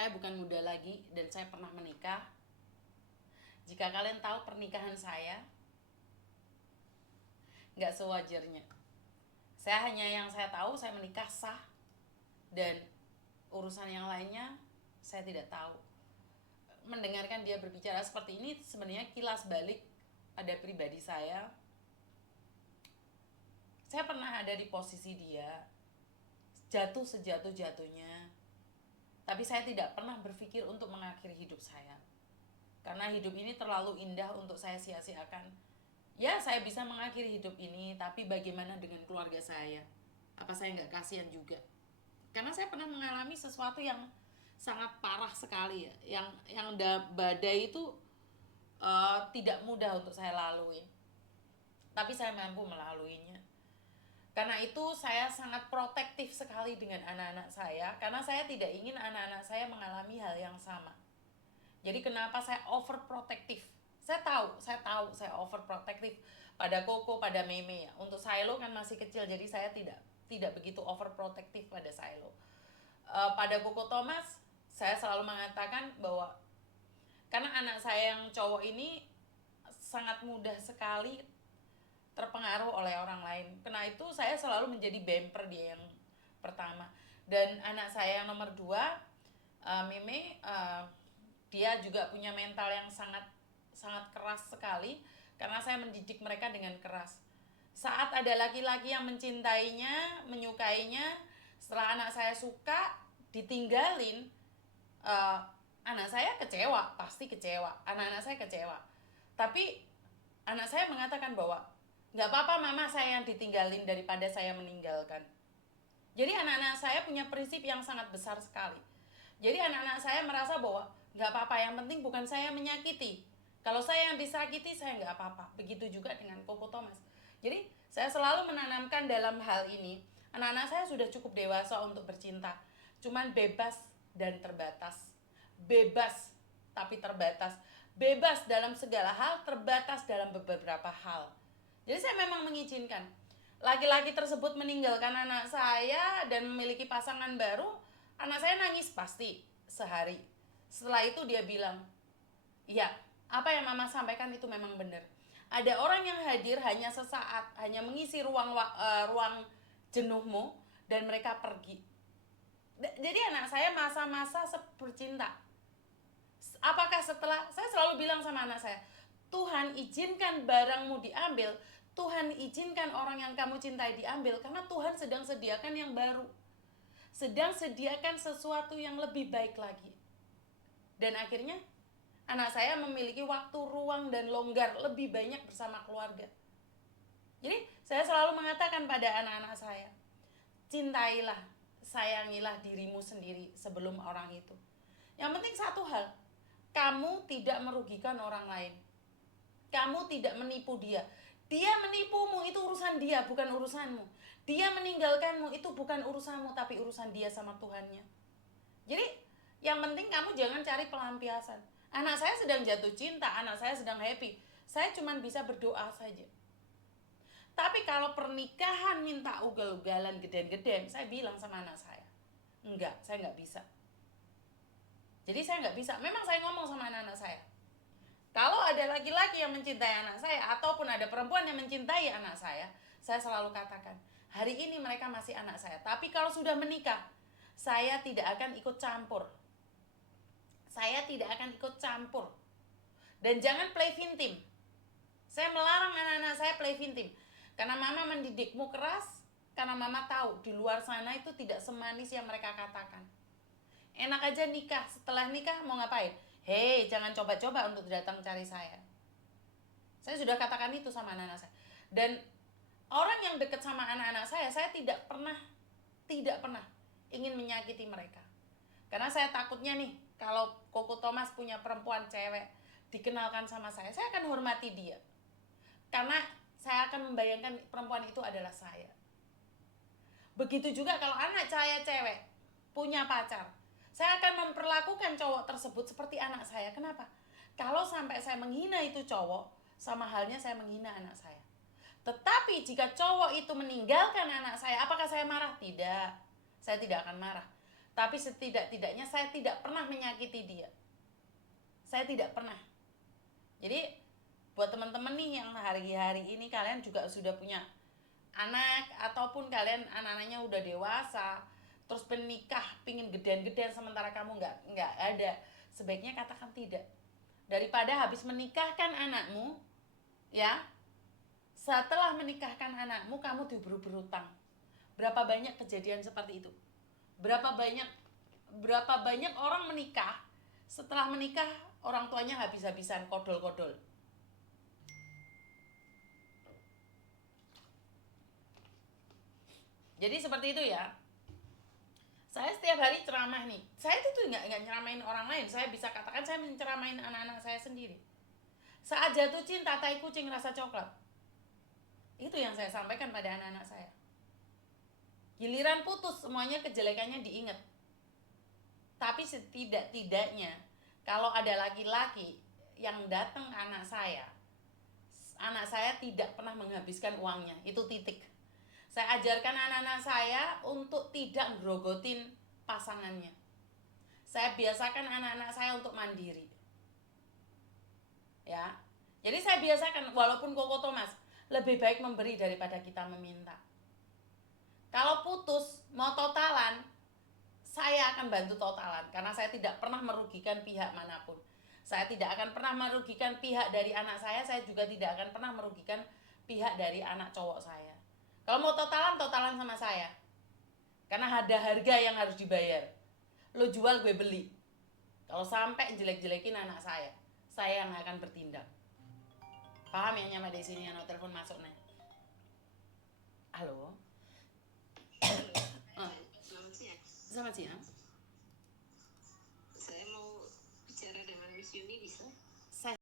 Saya bukan muda lagi dan saya pernah menikah. Jika kalian tahu pernikahan saya, nggak sewajarnya. Saya tahu saya menikah sah dan urusan yang lainnya saya tidak tahu. Mendengarkan dia berbicara seperti ini sebenarnya kilas balik pada pribadi saya. Saya pernah ada di posisi dia, jatuh sejatuh-jatuhnya. Tapi saya tidak pernah berpikir untuk mengakhiri hidup saya. Karena hidup ini terlalu indah untuk saya sia-siakan. Ya, saya bisa mengakhiri hidup ini, tapi bagaimana dengan keluarga saya? Apa saya nggak kasihan juga? Karena saya pernah mengalami sesuatu yang sangat parah sekali ya. Yang badai itu tidak mudah untuk saya lalui. Tapi saya mampu melaluinya. Karena itu saya sangat protektif sekali dengan anak-anak saya. Karena saya tidak ingin anak-anak saya mengalami hal yang sama. Jadi kenapa saya overprotective? Saya tahu saya overprotective pada Koko, pada Meme ya. Untuk Silo kan masih kecil, jadi saya tidak begitu overprotective pada Silo. Pada Koko Thomas, saya selalu mengatakan bahwa karena anak saya yang cowok ini sangat mudah sekali terpengaruh oleh orang lain. Karena itu saya selalu menjadi bumper dia yang pertama. Dan anak saya yang nomor 2, Meme, dia juga punya mental yang sangat sangat keras sekali karena saya mendidik mereka dengan keras. Saat ada laki-laki yang mencintainya, menyukainya, setelah anak saya suka ditinggalin, anak saya kecewa, pasti kecewa. Anak-anak saya kecewa. Tapi anak saya mengatakan bahwa nggak apa-apa mama, saya yang ditinggalin daripada saya meninggalkan. Jadi anak-anak saya punya prinsip yang sangat besar sekali. Jadi anak-anak saya merasa bahwa nggak apa-apa, yang penting bukan saya menyakiti. Kalau saya yang disakiti, saya nggak apa-apa. Begitu juga dengan Koko Thomas. Jadi saya selalu menanamkan dalam hal ini, anak-anak saya sudah cukup dewasa untuk bercinta. Cuman bebas dan terbatas. Bebas tapi terbatas. Bebas dalam segala hal, terbatas dalam beberapa hal. Jadi saya memang mengizinkan laki-laki tersebut meninggalkan anak saya dan memiliki pasangan baru. Anak saya nangis pasti sehari. Setelah itu dia bilang, iya, apa yang mama sampaikan itu memang benar. Ada orang yang hadir hanya sesaat, hanya mengisi ruang jenuhmu dan mereka pergi. Jadi anak saya masa-masa bercinta. Apakah setelah, saya selalu bilang sama anak saya, Tuhan izinkan barangmu diambil, Tuhan izinkan orang yang kamu cintai diambil, karena Tuhan sedang sediakan yang baru, sedang sediakan sesuatu yang lebih baik lagi. Dan akhirnya anak saya memiliki waktu, ruang, dan longgar lebih banyak bersama keluarga. Jadi saya selalu mengatakan pada anak-anak saya, cintailah, sayangilah dirimu sendiri sebelum orang itu. Yang penting satu hal, kamu tidak merugikan orang lain. Kamu tidak menipu dia. Dia menipumu, itu urusan dia, bukan urusanmu. Dia meninggalkanmu, itu bukan urusanmu, tapi urusan dia sama Tuhannya. Jadi yang penting kamu jangan cari pelampiasan. Anak saya sedang jatuh cinta, anak saya sedang happy, saya cuma bisa berdoa saja. Tapi kalau pernikahan minta ugal-ugalan, geden-geden, saya bilang sama anak saya, enggak, saya nggak bisa. Jadi saya nggak bisa. Memang saya ngomong sama anak-anak saya, kalau ada laki-laki yang mencintai anak saya, ataupun ada perempuan yang mencintai anak saya selalu katakan, hari ini mereka masih anak saya. Tapi kalau sudah menikah, saya tidak akan ikut campur. Saya tidak akan ikut campur. Dan jangan play victim. Saya melarang anak-anak saya play victim. Karena mama mendidikmu keras, karena mama tahu di luar sana itu tidak semanis yang mereka katakan. Enak aja nikah, setelah nikah mau ngapain? Hei, jangan coba-coba untuk datang cari saya. Saya sudah katakan itu sama anak-anak saya. Dan orang yang dekat sama anak-anak saya tidak pernah ingin menyakiti mereka. Karena saya takutnya nih, kalau Koko Thomas punya perempuan cewek, dikenalkan sama saya akan hormati dia. Karena saya akan membayangkan perempuan itu adalah saya. Begitu juga kalau anak saya cewek, punya pacar, saya akan memperlakukan cowok tersebut seperti anak saya. Kenapa? Kalau sampai saya menghina itu cowok, sama halnya saya menghina anak saya. Tetapi jika cowok itu meninggalkan anak saya, apakah saya marah? Tidak. Saya tidak akan marah. Tapi setidak-tidaknya saya tidak pernah menyakiti dia. Saya tidak pernah. Jadi buat teman-teman nih yang hari-hari ini kalian juga sudah punya anak, ataupun kalian anak-anaknya udah dewasa, terus menikah pingin gedean-gedean sementara kamu nggak ada, sebaiknya katakan tidak. Daripada habis menikahkan anakmu, ya, setelah menikahkan anakmu kamu diburu berutang. Berapa banyak kejadian seperti itu? Berapa banyak orang menikah, setelah menikah orang tuanya habis-habisan kodol-kodol. Jadi seperti itu ya. Saya setiap hari ceramah nih. Saya tuh nggak nyeramain orang lain. Saya bisa katakan saya menceramain anak-anak saya sendiri. Saat jatuh cinta, tai kucing rasa coklat. Itu yang saya sampaikan pada anak-anak saya. Giliran putus, semuanya kejelekannya diingat. Tapi setidak-tidaknya, kalau ada laki-laki yang datang ke anak saya tidak pernah menghabiskan uangnya. Itu titik. Saya ajarkan anak-anak saya untuk tidak grogotin pasangannya. Saya biasakan anak-anak saya untuk mandiri. Ya. Jadi saya biasakan, walaupun Koko Thomas, lebih baik memberi daripada kita meminta. Kalau putus, mau totalan, saya akan bantu totalan. Karena saya tidak pernah merugikan pihak manapun. Saya tidak akan pernah merugikan pihak dari anak saya juga tidak akan pernah merugikan pihak dari anak cowok saya. Kalau mau totalan, totalan sama saya. Karena ada harga yang harus dibayar. Lo jual, gue beli. Kalau sampai jelek-jelekin anak saya yang akan bertindak. Paham ya nyama di sini, yang telepon masuk nih. Halo. Selamat siang. Selamat siang. Saya mau bicara dengan Miss Yuni, bisa?